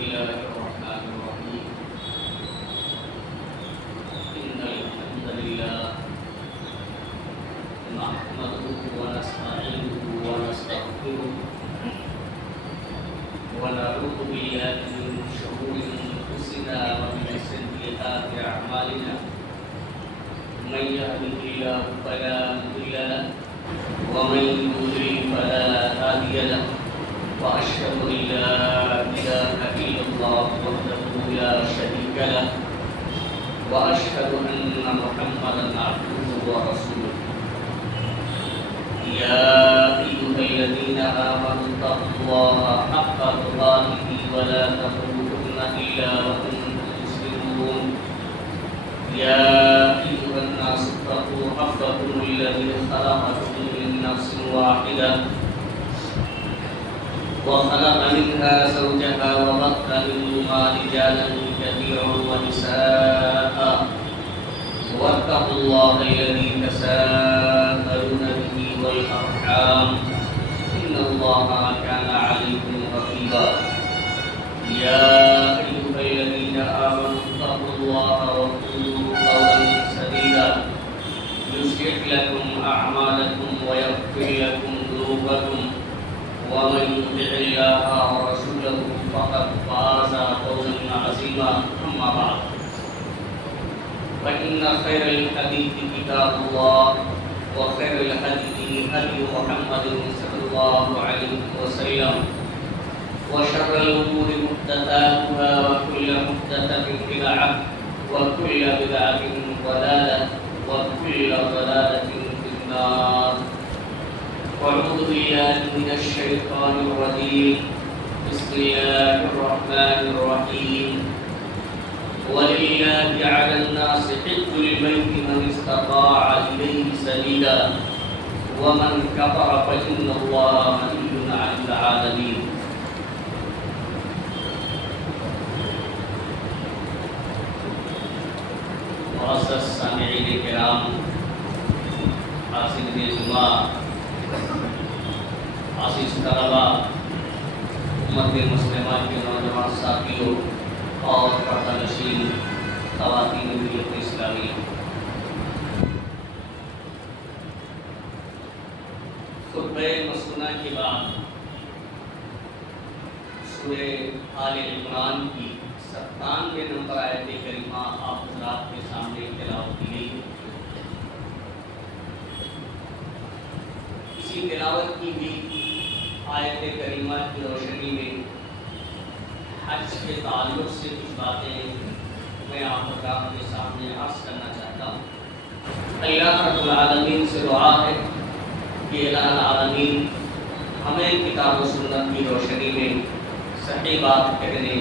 الله الرحمن الرحيم إن الحمد لله نحمده ونستعينه ونستغفره ونعوذ بالله من شرور أنفسنا ومن سيئات أعمالنا من يهده الله فلا مضل له ومن يضلل فلا هادي له وأشهد أن لا إله إلا الله وحده لا شريك له وأشهد أن محمدا عبده ورسوله يا أيها الذين آمنوا اتقوا الله حق تقاته ولا تموتن إلا وأنتم مسلمون يا أيها الناس اتقوا ربكم الذي خلقكم من نفس واحدة وخلق منها زوجها وبث منهما رجالا كثيرا ونساء واتقوا الله الذي تساءلون به والأرحام إن الله كان عليكم رقيبا يا أيها الذين آمنوا اتقوا الله وقولوا قولا سديدا يصلح لكم أعمالكم ويغفر لكم ذنوبكم ومن يطع الله ورسوله فقد فاز فوزا عظيما أما بعد فإن خير الحديث كتاب الله وخير الهدي هدي محمد صلى الله عليه وسلم وشر الأمور محدثاتها وكل محدثة بدعة وكل بدعة ضلالة وكل ضلالة في النار أعوذ بالله من الشيطان الرجيم بسم الله الرحمن الرحيم ولله على الناس حج البيت من استطاع إليه سبيلا ومن كفر فإن الله غني عن العالمين معزز سامعین کرام حاضرین جمعہ عزیز طلباء امت مسلمہ کے نوجوان ساتھیوں اور پردہ نشین خواتین ملت اسلامی خطبہ مسنونہ کے بعد سورہ آل عمران کی 97 نمبر آیت کریمہ آپ حضرات کے سامنے تلاوت کی گئی. اسی تلاوت کی بھی آیت کریمہ کی روشنی میں حج کے تعلق سے کچھ باتیں میں آپ حضرات کے سامنے عرض کرنا چاہتا ہوں. اللہ رب العالمین سے دعا ہے کہ الہ العالمین ہمیں کتاب و سنت کی روشنی میں صحیح بات کہنے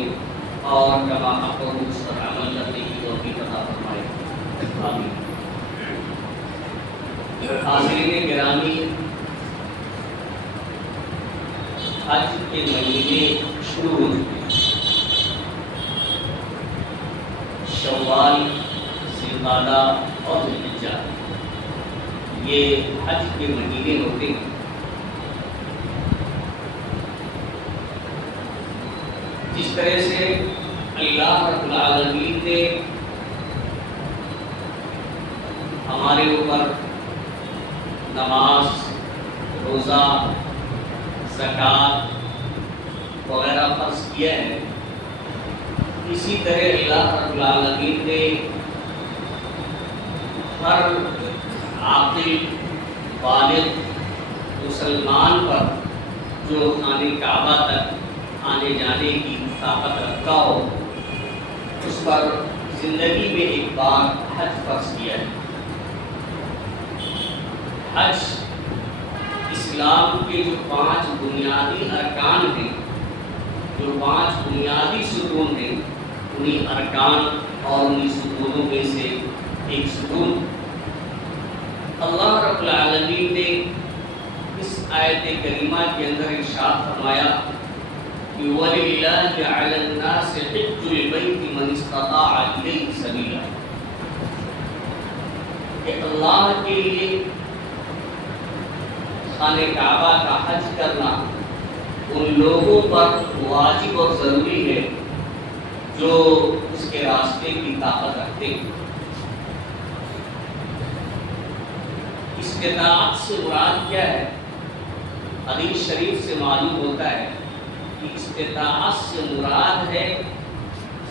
اور کما حق اس پر عمل کرنے کی توفیق عطا فرمائے. آمین. حاضرین گرامی، حج کے مہینے شروع ہو چکے ہیں. شوال، ذوالقعدہ اور ذوالحجہ یہ حج کے مہینے ہوتے ہیں. جس طرح سے اللہ رب العالمین نے ہمارے اوپر نماز، روزہ، زکوٰۃ وغیرہ فرض کیا ہے، اسی طرح اللہ رب العالمین نے ہر عاقل بالغ مسلمان پر جو خانہ کعبہ تک آنے جانے کی طاقت رکھتا ہو اس پر زندگی میں ایک بار حج فرض کیا ہے. حج اسلام کے جو 5 بنیادی ارکان ہیں، جو 5 بنیادی ستون ہیں، انہیں ارکان اور انہیں ستونوں میں سے ایک ستون اللہ رب العالمین نے اس آیت کریمہ کے اندر ارشاد فرمایا کہ وَلِلَّهِ عَلَى النَّاسِ حِجُّ الْبَيْتِ مَنِ اسْتَطَاعَ إِلَيْهِ سَبِيلًا، کہ اللہ کے لیے خانہ کعبہ کا حج کرنا ان لوگوں پر واجب اور ضروری ہے جو اس کے راستے کی طاقت رکھتے ہیں۔ استطاعت سے مراد کیا ہے؟ حدیث شریف سے معلوم ہوتا ہے کہ استطاعت سے مراد ہے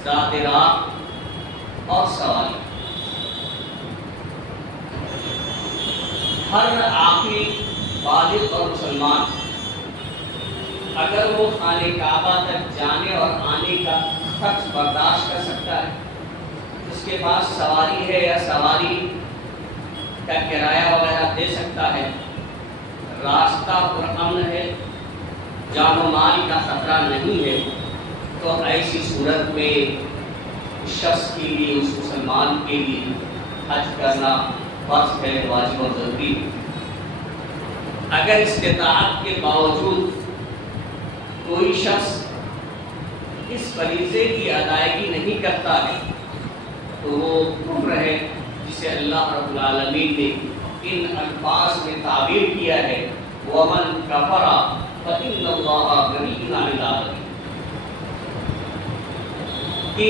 ذات راہ اور سواری۔ ہر عاقل بالغ اور مسلمان اگر وہ خانہ کعبہ تک جانے اور آنے کا خرچ برداشت کر سکتا ہے، اس کے پاس سواری ہے یا سواری کا کرایہ وغیرہ دے سکتا ہے، راستہ پرامن ہے، جان و مال کا خطرہ نہیں ہے، تو ایسی صورت میں شخص کے لیے، اس مسلمان کے لیے حج کرنا فرض ہے، واجب اور ضروری ہے۔ اگر استطاعت کے باوجود کوئی شخص اس فریضے کی ادائیگی نہیں کرتا ہے تو وہ کفر ہے، جسے اللہ رب العالمین نے ان الفاظ میں تعبیر کیا ہے، وَمَنْ كَفَرَ فَإِنَّ اللَّهَ غَنِيٌّ عَنِ الْعَالَمِينَ، کہ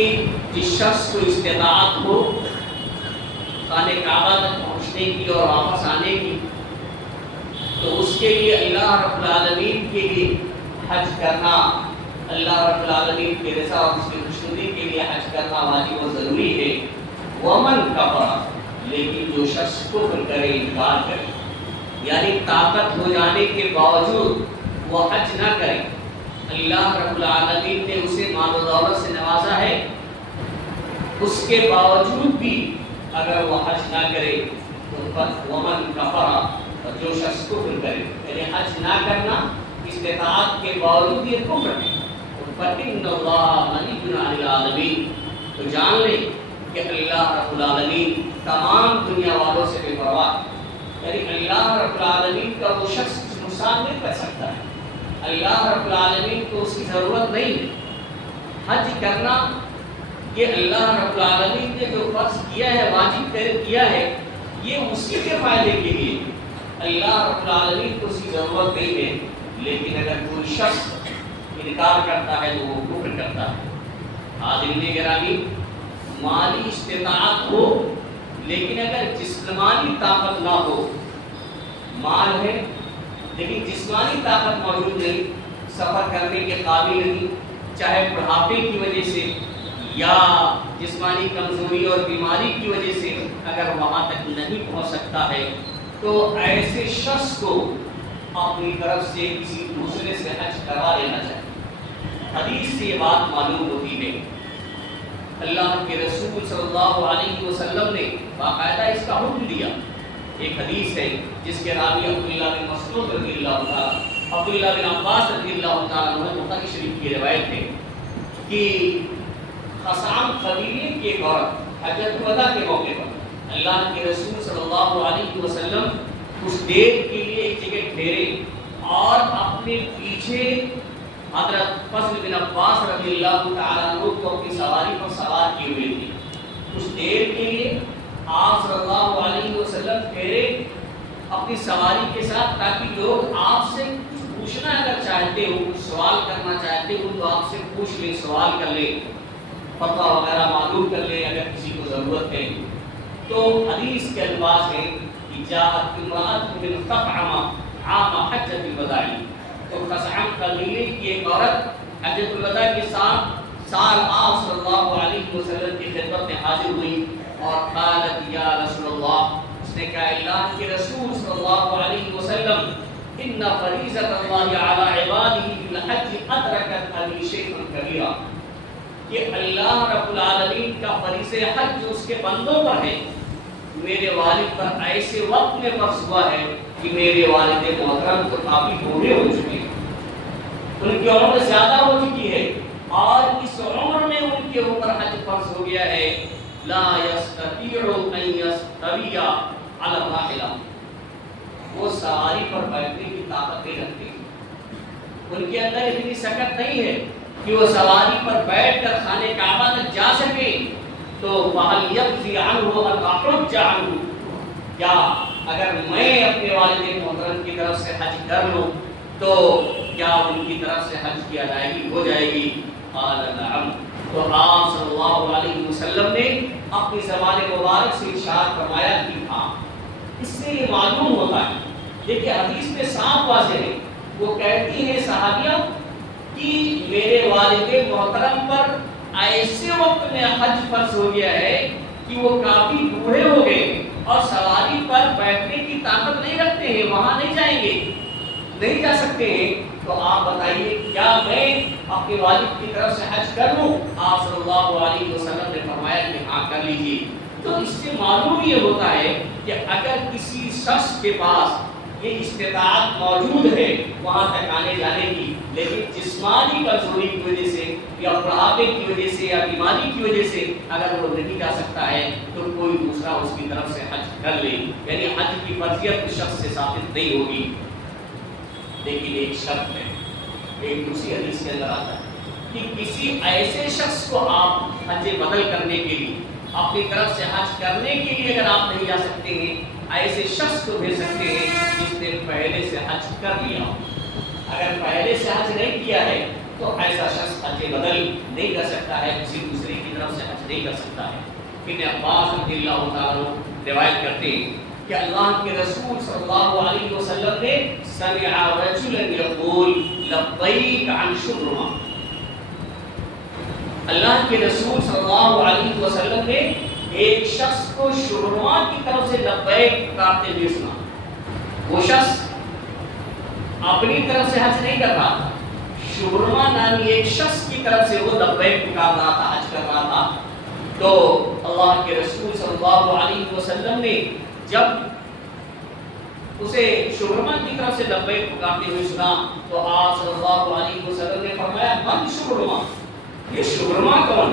جس شخص کو استطاعت ہو خانہ کعبہ تک پہنچنے کی اور واپس آنے کی، تو اس کے لیے اللہ رب العالمین کے لیے حج کرنا، اللہ رب العالمین کی رضا اور اس کی خوشنودی کے لیے حج کرنا واجب و ضروری ہے۔ ومن کفر، لیکن جو شخص کفر کرے، انکار کرے، یعنی طاقت ہو جانے کے باوجود وہ حج نہ کرے، اللہ رب العالمین نے اسے مال و دولت سے نوازا ہے، اس کے باوجود بھی اگر وہ حج نہ کرے تو ومن کفر، جو شخص کفر کرے، یعنی حج نہ کرنا استطاعت کے باوجود یہ کفر ہے، فَإِنَّ اللَّهَ غَنِيٌّ عَنِ الْعَالَمِينَ، تو جان لیں کہ اللہ رب العالمین تمام دنیا والوں سے بے پرواہ ہے، یعنی اللہ رب العالمین کا وہ شخص نقصان نہیں کر سکتا ہے، اللہ رب العالمین کو اس کی ضرورت نہیں ہے۔ حج کرنا یہ اللہ رب العالمین نے جو فرض کیا ہے، واجب کیا ہے، یہ اسی کے فائدے کے لیے، اللہ رب العالمین کو اس کی ضرورت نہیں ہے۔ لیکن اگر کوئی شخص انکار کرتا ہے تو وہ کفر کرتا ہے۔ حاضرین گرامی، مالی استطاعت ہو لیکن اگر جسمانی طاقت نہ ہو، مال ہے لیکن جسمانی طاقت موجود نہیں، سفر کرنے کے قابل نہیں، چاہے بڑھاپے کی وجہ سے یا جسمانی کمزوری اور بیماری کی وجہ سے اگر وہاں تک نہیں پہنچ سکتا ہے، تو ایسے شخص کو اپنی طرف سے کسی دوسرے سے حج کرا لینا چاہیے۔ حدیث سے یہ بات معلوم ہوتی ہے، اللہ کے رسول صلی اللہ علیہ وسلم نے باقاعدہ اس کا حکم دیا۔ ایک حدیث ہے جس کے راوی عبداللہ بن مسعود رضی اللہ تعالیٰ، عبداللہ بن عباس رضی اللہ تعالیٰ عنہ، بخاری شریف کی روایت ہے کہ خثعم قبیلے کی ایک عورت حجۃ الوداع کے موقع پر اللہ کے رسول صلی اللہ علیہ وسلم کچھ دیر کے لیے ایک جگہ ٹھہرے اور اپنے پیچھے حضرت فضل بن عباس رضی اللہ تعالیٰ عنہ کو اپنی سواری پر سوار کیے ہوئے تھے۔ کچھ دیر کے لیے آپ صلی اللہ علیہ وسلم ٹھہرے اپنی سواری کے ساتھ، تاکہ لوگ آپ سے کچھ پوچھنا اگر چاہتے ہو، کچھ سوال کرنا چاہتے ہو تو آپ سے پوچھ لیں، سوال کر لیں، فتویٰ وغیرہ معلوم کر لیں اگر کسی کو ضرورت ہے۔ تو حدیث کے الفاظ ہیں کہ جاءت امرأۃ من خثعم عام حجۃ الوداع، تو خثعم قبیلے کی ایک عورت حجۃ الوداع کے سال آپ صلی اللہ علیہ وسلم کی خدمت میں حاضر ہوئی اور قالت یا رسول اللہ، اس نے کہا اللہ کے رسول صلی اللہ علیہ وسلم، ان فریضۃ اللہ علی عبادہ فی الحج ادرکت ابی شیخا کبیرا، کہ اللہ رب العالمین کا فریضہ حج جو اس کے بندوں پر ہے، میرے والد پر ایسے وقت میں فرض ہوا ہے کہ میرے والد محترم تو کافی بوڑھے ہو چکے ہیں، ان کی عمر زیادہ ہو چکی ہے، اور اس عمر میں ان کے اوپر حج فرض ہو گیا ہے۔ لا یستطیع ان یستوی علی الراحلہ، وہ سواری پر بیٹھنے کی طاقت نہیں رکھتے، ان کے اندر اتنی سکت نہیں ہے کہ وہ سواری پر بیٹھ کر خانہ کعبہ تک جا سکے۔ تو فَهَلْ يَجْزِي عَنْهُ أَنْ أَحُجَّ عَنْهُ، کیا اگر میں اپنے والد محترم کی طرف سے حج کر لوں تو کیا ان کی طرف سے حج کی ادائیگی ہو جائے گی؟ قال نعم. تو آپ صلی اللہ علیہ وسلم نے اپنی زبان مبارک سے ارشاد فرمایا کہ ہاں. اس سے یہ معلوم ہوتا ہے، دیکھیے حدیث میں صاف واضح ہے، وہ کہتی ہیں صحابیہ کہ میرے والد محترم پر ایسے وقت میں حج فرض ہو گیا ہے کہ وہ کافی بوڑھے ہو گئے اور سواری پر بیٹھنے کی طاقت نہیں رکھتے ہیں، وہاں نہیں جائیں گے، نہیں جا سکتے ہیں. تو آپ بتائیے کیا میں اپنے والد کی طرف سے حج کر لوں؟ آپ صلی اللہ علیہ وسلم نے فرمایا کہ ہاں کر لیجیے. تو اس سے معلوم یہ ہوتا ہے کہ اگر کسی شخص کے پاس یہ استطاعت موجود ہے وہاں تک آنے جانے کی، لیکن جسمانی کمزوری کی وجہ سے یا بڑھاپے کی وجہ سے یا بیماری کی وجہ سے اگر وہ نہیں جا سکتا ہے تو کوئی دوسرا اس کی طرف سے حج کر لے، یعنی حج کی فرضیت اس شخص سے ثابت نہیں ہوگی. لیکن ایک شرط ہے، ایک دوسری حدیث کے اندر آتا ہے کہ کسی ایسے شخص کو آپ حج بدل کرنے کے لیے، اپنی طرف سے حج کرنے کے لیے اگر آپ نہیں جا سکتے ہیں، ایسے شخص کو بھیج سکتے ہیں جس نے پہلے سے حج کر لیا. اگر پہلے سے حج نہیں کیا ہے تو ایسا شخص حج بدل نہیں کر سکتا ہے، کسی دوسرے کی طرف سے حج نہیں کر سکتا ہے. ابن عباس رضی اللہ تعالیٰ روایت کرتے ہیں کہ اللہ کے رسول صلی اللہ علیہ وسلم نے سمع رجلا یقول لبیک عن شبرمہ. اللہ کے رسول صلی اللہ علیہ وسلم نے ایک شخص کو شبرمہ کی طرف سے لبیک پکارتے ہوئے سنا. وہ شخص اپنی طرف سے حج نہیں کر رہا تھا، شبرمہ نامی ایک شخص کی طرف سے وہ لبیک پکار رہا تھا، حج کر رہا تھا. تو اللہ کے رسول صلی اللہ علیہ وسلم نے جب اسے شبرمہ کی طرف سے لبیک پکارتے ہوئے سنا تو آپ صلی اللہ علیہ وسلم نے فرمایا من شبرمہ، یہ شبرمہ کون؟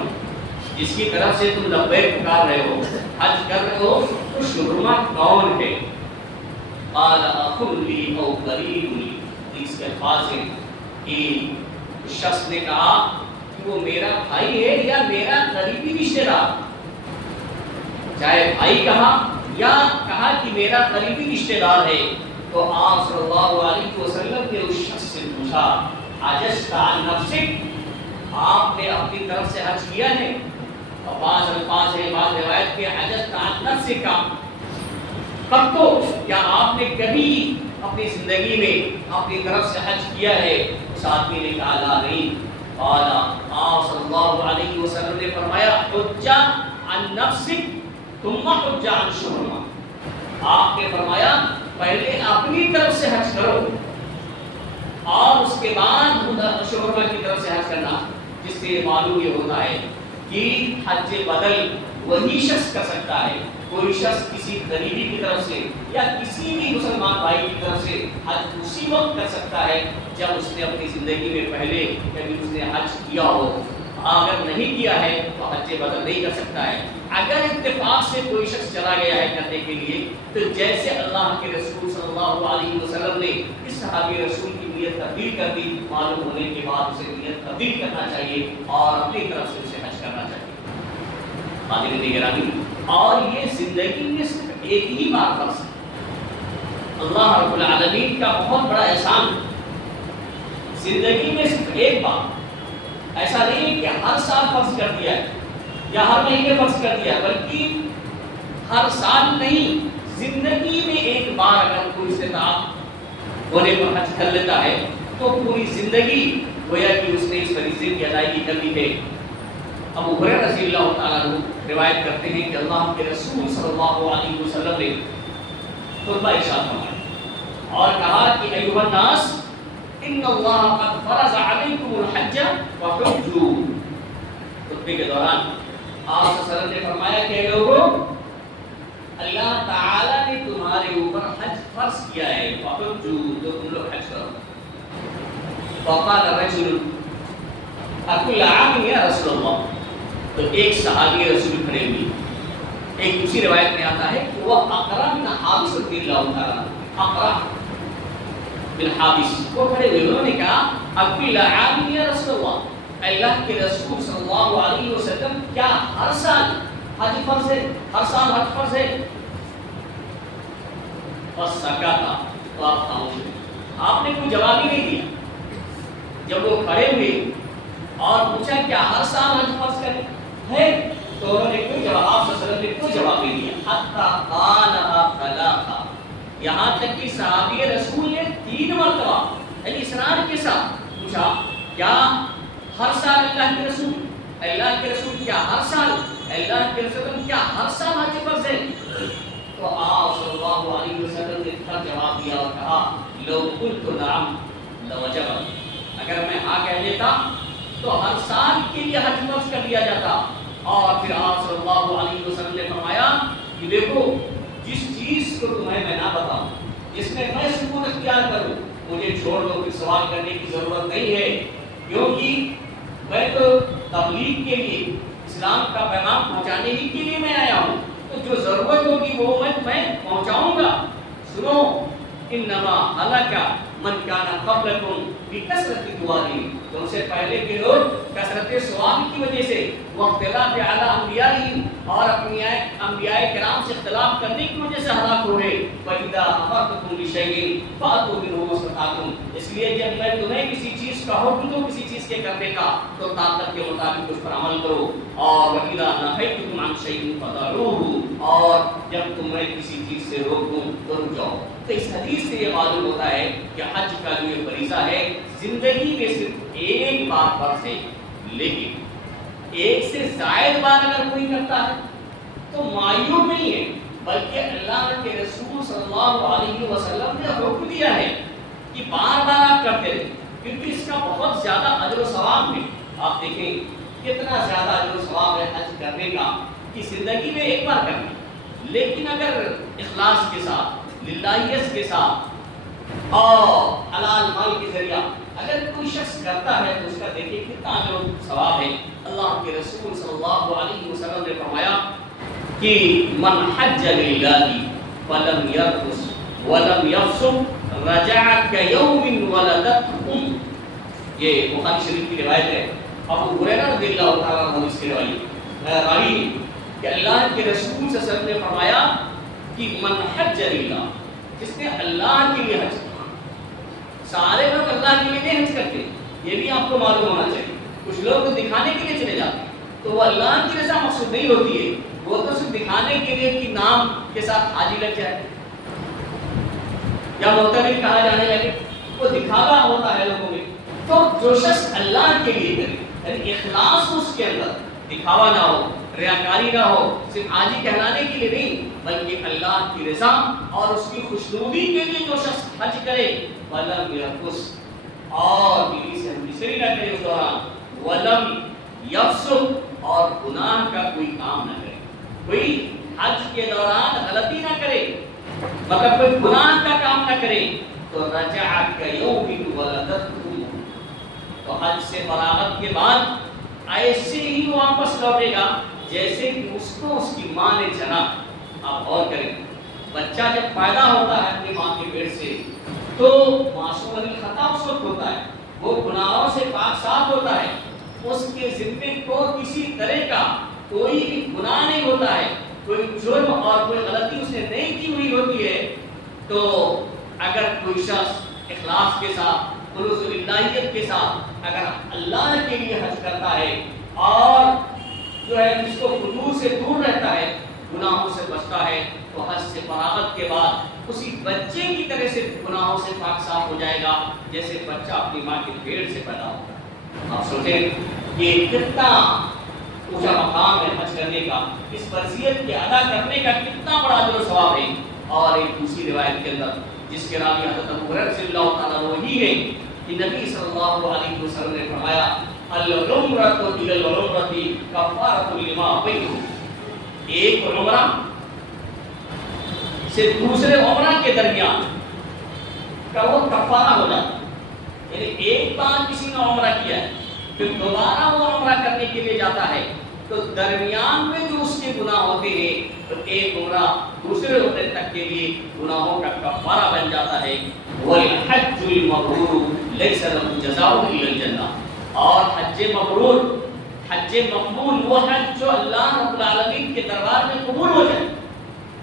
جس کی طرف سے تم لبیک پکار رہے ہو، حج کر رہے ہو، تو شبرمہ کون ہے؟ قال اخ لی او قریب لی. اس کے الفاظ ہیں کہ شخص نے کہا کہ وہ میرا بھائی ہے یا میرا قریبی رشتہ دار. چاہے بھائی کہا یا کہا کہ میرا قریبی رشتہ دار ہے. تو آپ صلی اللہ علیہ وسلم نے اس شخص سے پوچھا حججت عن نفسک، آپ نے اپنی طرف سے حج کیا ہے؟ اور بعض الفاظ ہیں، بعض روایت کے حججت عن نفسک کا کب تو کیا آپ نے کبھی اپنی زندگی میں اپنی طرف سے حج کیا ہے؟ اس آدمی نے کہا لا نہیں. اور آپ صلی اللہ علیہ وسلم نے فرمایا حج عن نفسک ثم حج عن شبرمہ. آپ نے فرمایا پہلے اپنی طرف سے حج کرو اور اس کے بعد شبرمہ کی طرف سے حج کرنا. جس سے معلوم یہ ہوتا ہے کہ حج بدل وہی شخص کر سکتا ہے. کوئی شخص کسی قریبی کی طرف سے یا کسی بھی مسلمان بھائی کی طرف سے حج اسی وقت کر سکتا ہے جب اس نے اپنی زندگی میں پہلے کبھی اس نے حج کیا ہو. اگر نہیں کیا ہے تو حج بدل نہیں کر سکتا ہے. اگر اتفاق سے کوئی شخص چلا گیا ہے کرنے کے لیے تو جیسے اللہ کے رسول صلی اللہ علیہ وسلم نے اس صحابی رسول کی نیت تبدیل کر دی، معلوم ہونے کے بعد اسے نیت تبدیل کرنا چاہیے اور اپنی طرف سے اسے حج کرنا چاہیے. حاضرین گرامی، اور یہ زندگی میں صرف ایک ہی بار فرض ہے. اللہ رب العالمین کا بہت بڑا احسان ہے. زندگی میں صرف ایک بار، ایسا نہیں کہ ہر سال فرض کر دیا ہے یا ہر مہینے فرض کر دیا، بلکہ ہر سال نہیں، زندگی میں ایک بار اگر کوئی استطاعت ہونے پر حج کر لیتا ہے تو پوری زندگی گویا کہ اس نے اس فریضے کی ادائیگی کر لی ہے. ابو ہریرہ رضی اللہ تعالیٰ عنہ روایت کرتے ہیں کہ اللہ کے رسول صلی اللہ علیہ وسلم نے خطبہ ارشاد فرمایا اور کہا کہ ایھا الناس ان اللہ قد فرض علیکم الحج فحجوا. خطبے کے دوران آپ صلی اللہ علیہ وسلم نے فرمایا کہ لوگوں، اللہ تعالیٰ نے تمہارے اوپر حج فرض کیا ہے، فحجوا، تو تم لوگ حج کرو. فقال رجل اکل عام یا رسول اللہ. تو ایک صحابی رسول کھڑے ہوئے. ایک دوسری روایت میں آتا ہے کہ وہ اقرا بن حابس رضی اللہ تعالیٰ، اقرا بن حابس وہ کھڑے ہوئے. انہوں نے کہا اکل عام یا رسول اللہ، اللہ کے رسول صلی اللہ علیہ وسلم کیا ہر سال حج فرض ہے؟ ہر سال حج فرض ہے؟ بس سکا تھا تو آپ خاموش ہوئے. آپ نے کوئی جواب ہی نہیں دیا. جب وہ کھڑے ہوئے اور پوچھا کیا ہر سال حج فرض کریں ہے؟ تو انہوں نے کوئی جواب، آپ صلی اللہ علیہ وسلم نے کوئی جواب نہیں دیا، حتی قالها ثلاثا، یہاں تک کہ صحابی رسول نے 3 مرتبہ یعنی اصرار کے ساتھ پوچھا کیا ہر سال اللہ کے رسول کیا ہر سال اللہ کے رسول کیا ہر سال حج فرض ہے؟ تو آپ صلی اللہ علیہ وسلم نے اس کا جواب دیا اور کہا لو قلت نعم لوجب، اگر میں ہاں کہہ دیتا تو ہر سال کے لیے حج فرض کر دیا جاتا۔ اور پھر آپ صلی اللہ علیہ وسلم نے فرمایا کہ دیکھو جس چیز کو تمہیں میں نہ بتاؤں، جس میں میں سکون اختیار کروں، مجھے چھوڑ دو، پھر سوال کرنے کی ضرورت نہیں ہے، کیونکہ میں تو تبلیغ کے لیے اسلام کا پیغام پہنچانے ہی کے لیے میں آیا ہوں، تو جو ضرورت ہوگی وہ میں پہنچاؤں گا۔ سنو انما ہلاک من کان قبلکم بکثرت الدعاء، تو ان سے پہلے کے لوگ کثرت سوال کی وجہ سے واختلاف علی انبیائہم اور اپنی انبیاء کرام سے اختلاف کرنے کی وجہ سے ہلاک ہو گئے۔ وَإِذَا أَمَرْتُكُمْ بِشَيْءٍ فَأْتُوا مِنْهُ مَا اسْتَطَعْتُمْ، اس لیے جب میں تمہیں کسی چیز کا حکم دوں کسی چیز کے کرنے کا تو طاقت کے مطابق اس پر عمل کرو۔ اور وَإِذَا نَهَيْتُكُمْ عَنْ شَيْءٍ فَدَعُوهُ، اور جب تمہیں کسی چیز سے روک دوں تو رک جاؤ۔ تو اس حدیث سے یہ معلوم ہوتا ہے کہ حج کا جو یہ فریضہ ہے زندگی میں صرف ایک بار فرض ہے، لیکن ایک سے زائد بار اگر کوئی کرتا ہے تو معیوب نہیں ہے، بلکہ اللہ کے رسول صلی اللہ علیہ وسلم نے حکم دیا ہے کہ بار بار آپ کرتے رہیں، کیونکہ اس کا بہت زیادہ اجر و ثواب ہے۔ آپ دیکھیں کتنا زیادہ اجر و ثواب ہے حج کرنے کا کہ زندگی میں ایک بار کرنا، لیکن اگر اخلاص کے ساتھ، للہیت کے ساتھ اور حلال مال کے ذریعہ اگر کوئی شخص کرتا ہے تو اس کا دیکھیں کتنا اجر و ثواب ہے۔ اللہ کے رسول صلی اللہ علیہ وسلم نے فرمایا کہ من حج للہ فلم یرفث ولم یفسق رجع کیوم ولدتہ امہ، یہ بخاری شریف کی روایت ہے۔ ابو ہریرہ رضی اللہ تعالیٰ عنہ اس کی راوی ہے کہ اللہ کے رسول صلی اللہ علیہ وسلم نے فرمایا کہ من حج للہ، جس نے اللہ کے لیے حج کیا۔ سارے لوگ اللہ کے لیے نہیں حج کرتے، یہ بھی آپ کو معلوم ہونا چاہیے۔ کچھ لوگ تو دکھانے کے لیے چلے جاتے ہیں، تو وہ اللہ کی رضا مقصود نہیں ہوتی ہے، وہ تو صرف دکھانے کے لیے کہ نام کے ساتھ حاجی لگ جائے یا معتمر کہا جانے لگے، وہ دکھاوا ہوتا ہے لوگوں میں۔ تو جو شخص اللہ کے لیے کرے، یعنی اخلاص اس کے اندر، دکھاوا نہ ہو، ریاکاری نہ ہو، صرف حاجی کہلانے کے لیے نہیں بلکہ اللہ کی رضا اور اس کی خوشنودی کے لیے جو شخص حج کرے، ولم یرفث، اور بیوی سے ہمسری نہ کرے اس دوران، ولم یفسق، اور گناہ کا کوئی کام نہ کرے، کوئی حج کے دوران غلطی نہ کرے، مگر کوئی گناہ کا کام نہ کرے، تو رجع کیوم ولدتہ امہ، تو حج سے فراغت کے بعد ایسے ہی واپس لوٹے گا جیسے کہ اس کو اس کی ماں نے جنا۔ آپ غور کریں، بچہ جب پیدا ہوتا ہے اپنی ماں کے پیٹ سے تو معصوم الخطا اس وقت ہوتا ہے، وہ گناہوں سے پاک صاف ہوتا ہے، اس کے ذمے کو کسی طرح کا کوئی بھی گناہ نہیں ہوتا ہے، کوئی جرم اور کوئی غلطی اس نے نہیں کی ہوئی ہوتی ہے۔ تو اگر کوئی شخص اخلاص کے ساتھ، خلوص للہیت کے ساتھ اگر اللہ کے لیے حج کرتا ہے اور جو ہے اس کو فجور سے دور رہتا ہے، گناہوں سے بچتا ہے، تو حج سے فراغت کے بعد اسی بچے کی طرح سے گناہوں سے پاک صاف ہو جائے گا جیسے بچہ اپنی ماں کے پیٹ سے پیدا ہوگا۔ آپ سوچیں یہ کتنا اونچا مقام ہے حج کرنے کا، اس فرضیت کے ادا کرنے کا کتنا بڑا اجر و ثواب ہے۔ اور ایک دوسری روایت کے اندر جس کے راوی حضرت ابو ہریرہ رضی اللہ تعالیٰ عنہ وہی ہے کہ نبی صلی اللہ علیہ وسلم نے فرمایا العمرۃ الی العمرۃ کفارۃ لما بینہما، ایک عمرہ سے دوسرے عمرہ کے درمیان کا وہ کفارہ ہو جاتا ہے، یعنی ایک بار کسی نے عمرہ کیا ہے پھر دوبارہ وہ عمرہ کرنے کے لیے جاتا ہے تو درمیان میں جو اس کے گناہ ہوتے ہیں تو ایک عمرہ دوسرے عمرے تک کے لیے گناہوں کا کفارہ بن جاتا ہے۔ والحج المبرور لیس له جزاء الا الجنہ، اور حج مبرور، حج مقبول، وہ حج جو اللہ رب العالمین کے دربار میں قبول ہو جائے،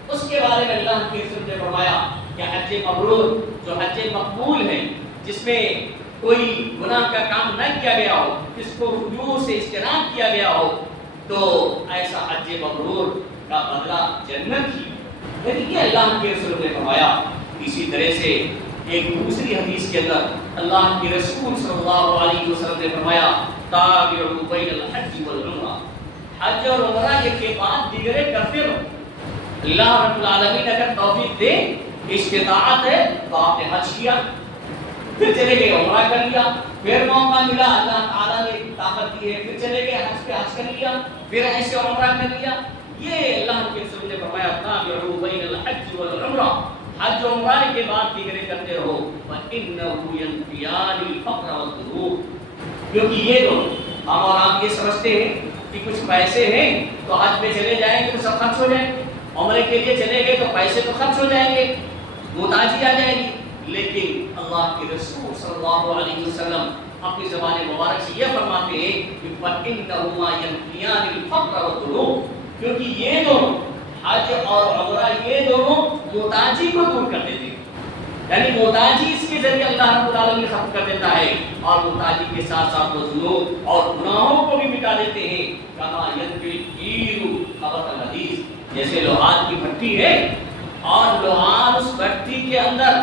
اس کے بارے میں اللہ کے رسول نے فرمایا کہ حج مبرور جو حج مقبول ہے، جس میں کوئی گناہ کا کام نہ کیا گیا ہو، اس کو رجوع سے اجتناب کیا گیا ہو، تو ایسا حج مبرور کا بدلہ جنت ہی۔ لیکن یہ اللہ کے رسول نے فرمایا۔ اسی طرح سے ایک دوسری حدیث کے اندر اللہ کے رسول صلی اللہ علیہ وسلم نے فرمایا تابعوا بین الحج والعمرہ، حج اور عمرہ کے بعد دیگرے کرتے رہو۔ اللہ رب العالمین اگر توفیق دے، استطاعت ہے تو آپ نے حج کیا، پھر چلے گئے عمرہ کر لیا، پھر موقع ملا اللہ تعالیٰ نے طاقت دی ہے، پھر چلے گئے حج پہ حج کر لیا، پھر ایسے عمرہ کر لیا۔ یہ اللہ کے رسول نے فرمایا تابعوا بین الحج والعمرہ، حج و عمرہ کے بعد دیگرے کرتے رہو، وَإِنَّهُ يَنْفِيَانِ الْفَقْرَ وَالذُّنُوبَ، کیونکہ یہ دونوں ہم اور آپ یہ سمجھتے ہیں کہ کچھ پیسے ہیں تو حج پہ چلے جائیں گے تو سب خرچ ہو جائیں گے، عمرے کے لیے چلے گئے تو پیسے تو خرچ ہو جائیں گے، محتاجی آ جائے گی۔ لیکن اللہ کے رسول صلی اللہ علیہ وسلم اپنی زبان مبارک سے یہ فرماتے ہیں کہ فَإِنَّهُمَا يَنْفِيَانِ الْفَقْرَ وَالذُّنُوبَ، کیونکہ یہ دونوں حج اور عمرہ یہ دونوں محتاجی کو دور کر دیتے ہیں، یعنی محتاجی اس کے ذریعے اللہ رب العالمین ختم کر دیتا ہے، اور محتاجی کے ساتھ ساتھ وہ ذنوب اور گناہوں کو بھی مٹا دیتے ہیں۔ کما ينفي الكير خبث الحديث، جیسے لوہار کی بھٹی ہے اور لوہار اس بھٹی کے اندر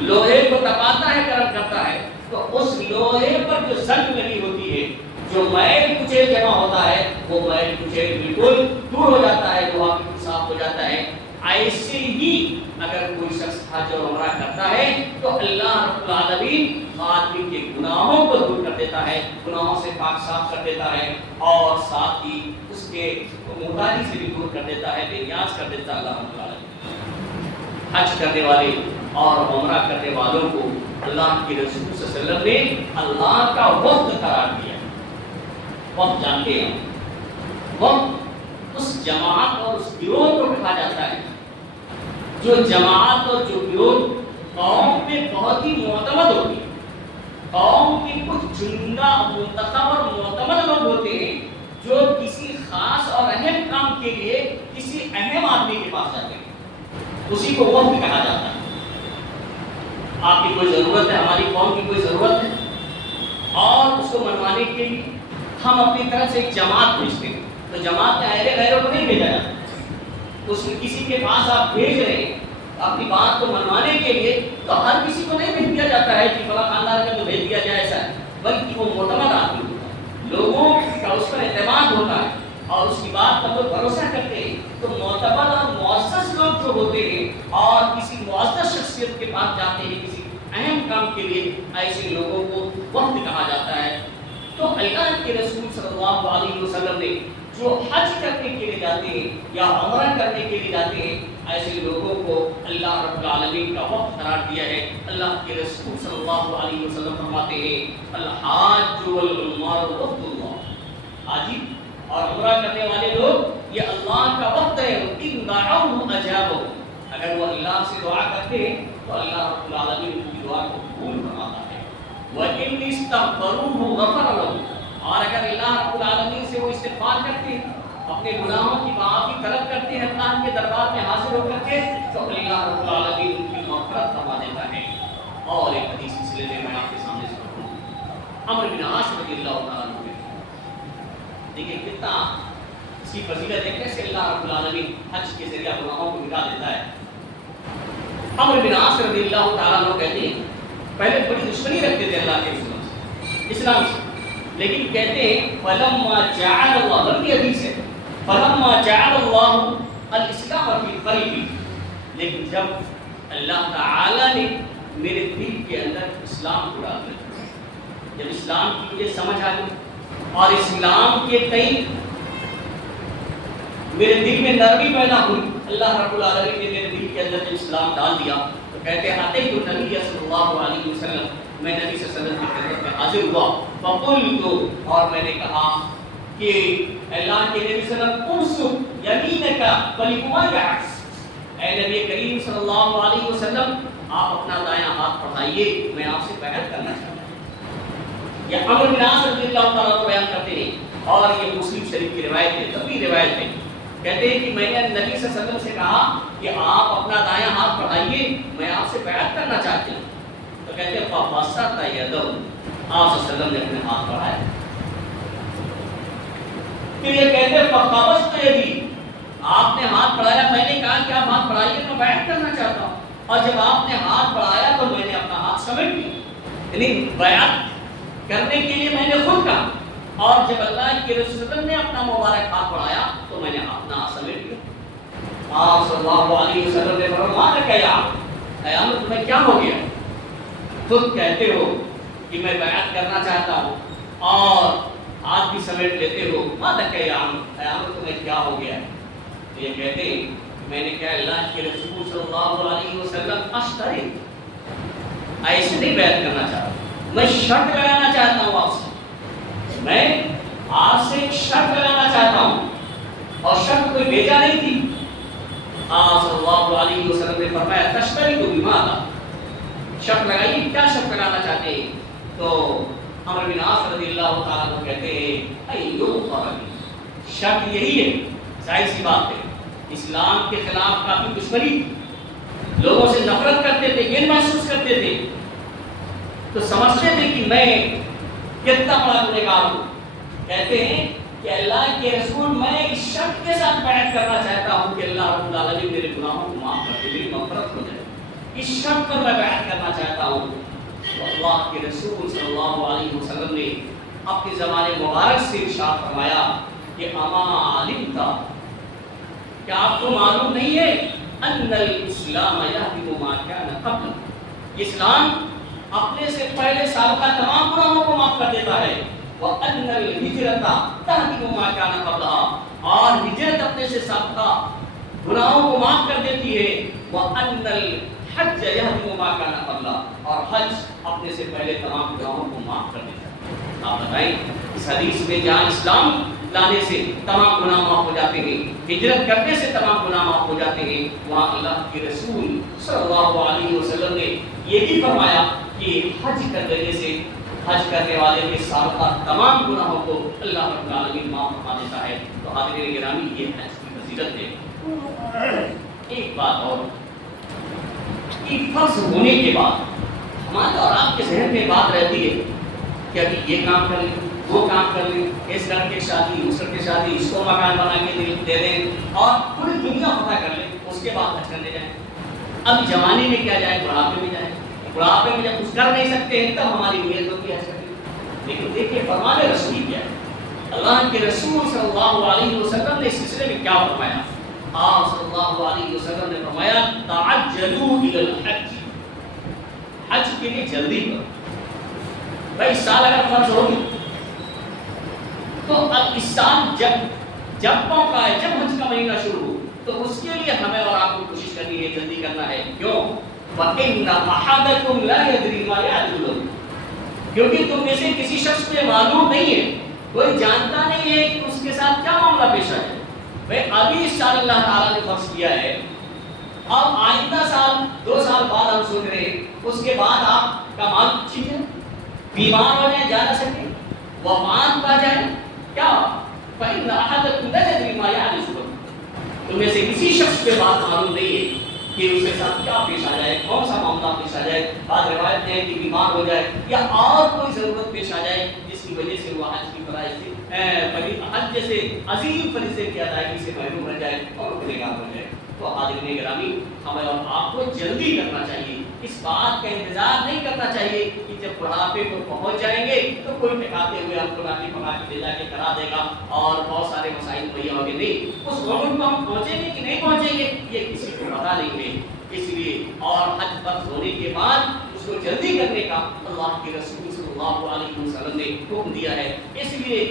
لوہے کو تپاتا ہے، گرم کرتا ہے، تو اس لوہے پر جو زنگ لگی ہوتی ہے، جو میل کچیل جمع ہوتا ہے، وہ میل کچیل بالکل دور ہو جاتا ہے، لوہا بالکل صاف ہو جاتا ہے۔ ایسے ہی اگر کوئی شخص حج اور عمرہ کرتا ہے تو اللہ رب العالمین آدمی کے گناہوں کو دور کر دیتا ہے، گناہوں سے پاک صاف کر دیتا ہے، اور ساتھ ہی اس کے محتاجی سے بھی دور کر دیتا ہے، بے نیاز کر دیتا ہے اللہ رب العالمین۔ حج کرنے والے اور عمرہ کرنے والوں کو اللہ کے رسول صلی اللہ علیہ وسلم نے اللہ کا وفد قرار دیا۔ وفد جانتے ہیں، وفد اس جماعت اور اس گروہ کو کہا جاتا ہے جو جماعت اور جو گروہ قوم پہ بہت ہی معتمد ہوتی ہے۔ قوم کے کچھ چنندہ منتخب اور معتمد لوگ ہوتے ہیں جو کسی خاص اور اہم کام کے لیے کسی اہم آدمی کے پاس جاتے ہیں، اسی کو وفد کہا جاتا ہے۔ آپ کی کوئی ضرورت ہے، ہماری قوم کی کوئی ضرورت ہے، اور اس کو منوانے کے لیے ہم اپنی طرف سے ایک جماعت بھیجتے ہیں، تو جماعت میں اہل غیروں کو نہیں بھیجا جاتا، اس کسی کے پاس آپ بھیج رہے ہیں اپنی بات کو منوانے کے لیے، تو ہر کسی کو نہیں بھیج دیا جاتا ہے کہ فلاں خاندان کا تو بھیج دیا جائے ایسا ہے، بلکہ وہ معتمد آدمی ہوتا ہے، لوگوں کا اس پر اعتماد ہوتا ہے اور اس کی بات پر وہ بھروسہ کرتے ہیں۔ تو معتمد اور معزز لوگ جو ہوتے ہیں اور کسی معزز شخصیت کے پاس جاتے ہیں کسی اہم کام کے لیے، ایسے لوگوں کو وفد کہا جاتا ہے۔ تو اللہ کے رسول صلی اللہ علیہ وسلم نے جو حج کرنے کے لیے جاتے ہیں یا عمرہ کرنے کے لیے جاتے ہیں، ایسے لوگوں کو اللہ رب العالمین کا وفد قرار دیا ہے۔ اللہ کے رسول صلی اللہ علیہ وسلم فرماتے ہیں الحاج والعمرہ وفد اللہ، حاجی اور عمرہ کرنے والے لوگ یہ اللہ کا وفد ہے، ان دعوہ اجابہ، اگر وہ اللہ سے دعا کرتے ہیں تو اللہ رب العالمین ان کی دعا کو قبول فرماتا ہے۔ وَإِنْ اسْتَغْفَرُوهُ غَفَرَ لَهُمْ، اور اگر اللہ رب العالمین سے وہ استغفار کرتے ہیں، اپنے گناہوں کی معافی طلب کرتے ہیں اللہ کے دربار میں حاضر ہو کر کے، تو اللہ رب العالمین ان کی مغفرت فرما دیتا ہے۔ اور ایک حدیث سلسلے میں میں آپ کے سامنے سے پڑھوں، عمرو بن عاص رضی اللہ تعالیٰ عنہ، دیکھیں کتنا اس کی فضیلت ہے، کیسے اللہ رب العالمین حج کے ذریعہ گناہوں کو مٹا دیتا ہے۔ عمرو بن عاص رضی اللہ تعالیٰ عنہ کہتے ہیں پہلے بڑی دشمنی رکھتے تھے اللہ کے رسول سے، اسلام سے، لیکن کہتے ہیں فلما جعل اللہ، لمبی حدیث ہے، فلما جعل اللہ الاسلام فی قلبی، لیکن جب اللہ تعالی نے میرے دل کے اندر اسلام کو ڈال دیا، جب اسلام کی مجھے سمجھ آ گئی اور اسلام کے تئیں میرے دل میں نرمی پیدا ہوئی، اللہ رب العالمین نے میرے دل کے اندر جب اسلام ڈال دیا، تو کہتے ہیں اتیت النبی صلی اللہ علیہ وسلم، میں نبی صلی اللہ علیہ وسلم کی خدمت میں حاضر ہوا، فقلت، اور میں نے کہا کہ اللہ کے نبی صلی اللہ علیہ وسلم انصب یمینک فلیبایعک، اے نبی کریم صلی اللہ علیہ وسلم آپ اپنا دایاں ہاتھ بڑھائیے، میں آپ سے بیعت کرنا چاہتا ہوں۔ یہ عمرو بن عاص رضی اللہ تعالیٰ کو بیان کرتے ہیں، اور یہ مسلم شریف کی روایت ہے، طویل روایت ہے، کہتے ہیں کہ میں نے نبی صلی اللہ علیہ وسلم سے کہا کہ آپ اپنا دایاں ہاتھ بڑھائیے، میں آپ سے بیعت کرنا چاہتی ہوں۔ تو کہتے ہیں فبسط یدہ، آپ صلی اللہ علیہ وسلم نے اپنے ہاتھ بڑھائے. پھر یہ کہتے ہیں فقبضت یدی، آپ نے ہاتھ بڑھایا، میں نے کہا کہ آپ ہاتھ بڑھائیے میں بیعت کرنا چاہتا ہوں، اور جب آپ نے ہاتھ بڑھایا تو میں نے اپنا ہاتھ سمیٹ لیا. یعنی بیعت کرنے کے لیے میں نے خود کہا، اور جب اللہ کے رسول نے اپنا مبارک ہاتھ بڑھایا تو میں نے اپنا ہاتھ سمیٹ لیا. آپ صلی اللہ علیہ وسلم نے فرمایا کہ قیامت تمہیں کیا ہو گیا؟ خود کہتے ہو کہ میں بیعت کرنا چاہتا ہوں اور ہاتھ بھی سمیٹ لیتے ہو، ماذا قیامت تمہیں کیا ہو گیا؟ یہ کہتے ہیں میں نے کہا اللہ کے رسول صلی اللہ علیہ وسلم اشتری، ایسے نہیں بیعت کرنا چاہتا، میں شرط لگانا چاہتا ہوں آپ سے، میں آپ سے ایک شرط لگانا چاہتا ہوں، اور شرط کوئی بھیجا نہیں تھی. آپ صلی اللہ علیہ وسلم نے فرمایا تشتری کو بماذا، شرط لگائیے، کیا شرط لگانا چاہتے ہیں؟ تو عمرو بن عاص رضی اللہ تعالیٰ عنہ کہتے ہیں ایو فرمی، شرط یہی ہے، ظاہر سی بات ہے اسلام کے خلاف کافی دشمنی تھی، لوگوں سے نفرت کرتے تھے، گن محسوس کرتے تھے، تو سمجھتے تھے کہ میں کتنا بڑا گنہگار ہوں. کہتے ہیں کہ اللہ کے رسول میں اس شرط کے ساتھ بیعت کرنا چاہتا ہوں کہ اللہ رب العالمین میرے گناہوں کو معاف کر دے، میری مغفرت ہو جائے، اس شرط پر میں بیعت کرنا چاہتا ہوں. تو اللہ کے رسول صلی اللہ علیہ وسلم نے اپنے زمانے مبارک سے ارشاد فرمایا کہ اما علمت، کیا آپ کو معلوم نہیں ہے ان الاسلام یہدم ما کان قبل، اسلام اپنے سے پہلے سابقہ تمام گناہوں کو معاف کر دیتا ہے، وان الہجرۃ تہدم ما کان قبلها، اور ہجرت اپنے سے سابقہ گناہوں کو معاف کر دیتی ہے، وان الحج یہدم ما کان قبلها، اور حج اپنے سے پہلے تمام گناہوں کو معاف کر دیتا ہے. آپ بتائیں اس حدیث میں جہاں اسلام لانے سے تمام گناہ معاف ہو جاتے ہیں، ہجرت کرنے سے تمام گناہ معاف ہو جاتے ہیں، وہاں اللہ کے رسول صلی اللہ علیہ وسلم نے یہ بھی فرمایا کہ حج کر دینے سے حج کرنے والے کے سابقہ تمام گناہوں کو اللہ رب العالمین معاف فرما دیتا ہے. تو حاضرین گرامی یہ حج کی فضیلت ہے. ایک بات اور کہ فرض ہونے کے بعد ہمارے اور آپ کے ذہن میں بات رہتی ہے کہ ابھی یہ کام کر لیں، وہ کام کر لیں، اس گھر کی شادی، اس گھر کی شادی، اس کو مکان بنا کے دے دیں اور پوری دنیا فتح کر لیں، اس کے بعد حج کرنے جائیں. اب جوانی میں کیا جائے، بڑھاپے میں جائیں، بڑھاپے میں جب کچھ کر نہیں سکتے ہیں تب ہماری نیت ہوتی ہے حج کرنے. لیکن دیکھیے فرمان رسول کیا ہے، اللہ کے رسول صلی اللہ علیہ وسلم نے اس سلسلے میں کیا فرمایا. آپ صلی اللہ علیہ وسلم نے فرمایا تعجلوا الی الحج، حج کے لیے جلدی کرو. بھائی سال اگر فرض ہوگی تو اب اس سال جب موقع ہے، جب حج کا مہینہ شروع ہو تو اس کے لیے ہمیں اور آپ کو کوشش کرنی ہے، جلدی کرنا ہے. کیوں؟ وَإِنَّ أَحَدَكُمْ لَا يَدْرِي مَا يَعْدُلُ، کیونکہ تم میں سے کسی شخص کو معلوم نہیں ہے، کوئی جانتا نہیں ہے کہ اس کے ساتھ کیا معاملہ پیش آئے. بھائی ابھی اس سال اللہ تعالیٰ نے فرض کیا ہے، اب آئندہ سال 2 سال بعد ہم سوچ رہے ہیں، اس کے بعد آپ کا مال ٹھیک ہے، بیمار ہو جائیں، جا نہ سکیں، وفات پا جائے، کیا فَإِنَّ أَحَدَكُمْ لَا يَدْرِي مَا يَحْدُثُ، تم میں سے کسی شخص کے بات معلوم نہیں ہے کہ اس کے ساتھ کیا پیش آ جائے، کون سا معاملہ پیش آ جائے. بعض روایت ہے کہ بیمار ہو جائے یا اور کوئی ضرورت پیش آ جائے جس کی وجہ سے وہ حج کی حج جیسے عظیم فریضے کی ادائیگی سے محروم رہ جائے اور گنہگار ہو جائے. تو حاضرین گرامی ہمیں اور آپ کو جلدی کرنا چاہیے، اس بات کا انتظار نہیں کرنا چاہیے کہ جب بڑھاپے کو پہنچ جائیں گے تو کوئی ٹکاتے ہوئے ہم کو ناکی پکا کے لے جا کے کرا دے گا اور بہت سارے مسائل مہیا ہوں گے. نہیں، اس مومنٹ کو ہم پہنچیں گے کہ نہیں پہنچیں گے یہ کسی کو پتا نہیں ہے. اس لیے اور حج فرض ہونے کے بعد اس کو جلدی کرنے کا اللہ کے رسول صلی اللہ علیہ وسلم نے حکم دیا ہے. اس لیے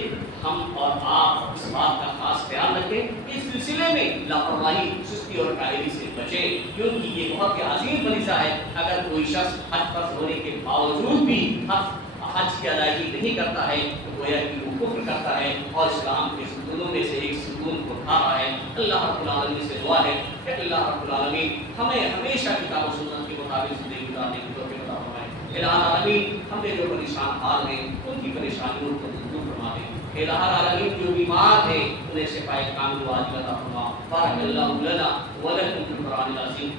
ہم اور آپ اس بات کا خاص خیال رکھیں، اس سلسلے میں لاپرواہی، سستی اور کاہلی سے بچیں، کیونکہ یہ بہت ہی عظیم فریضہ ہے. اگر کوئی شخص حج فرض ہونے کے باوجود بھی حج کی ادائیگی نہیں کرتا ہے تو گویا کہ وہ کفر کرتا ہے اور اسلام کے ستونوں میں سے ایک ستون کو کھا رہا ہے. اللہ رب العالمین سے دعا ہے کہ اللہ رب العالمین ہمیں ہمیشہ کتاب و سنت کے مطابق زندگی گزارنے کی توفیق عطا فرمائے. الہ العالمین ہم نے جو پریشان حال ہیں ان کی پریشانیوں کو دور فرما دے. الہ العالمین جو بیمار ہیں انہیں شفاء کامل و عاجل عطا فرما. بارک اللہ لنا ولکم فی القرآن العظیم.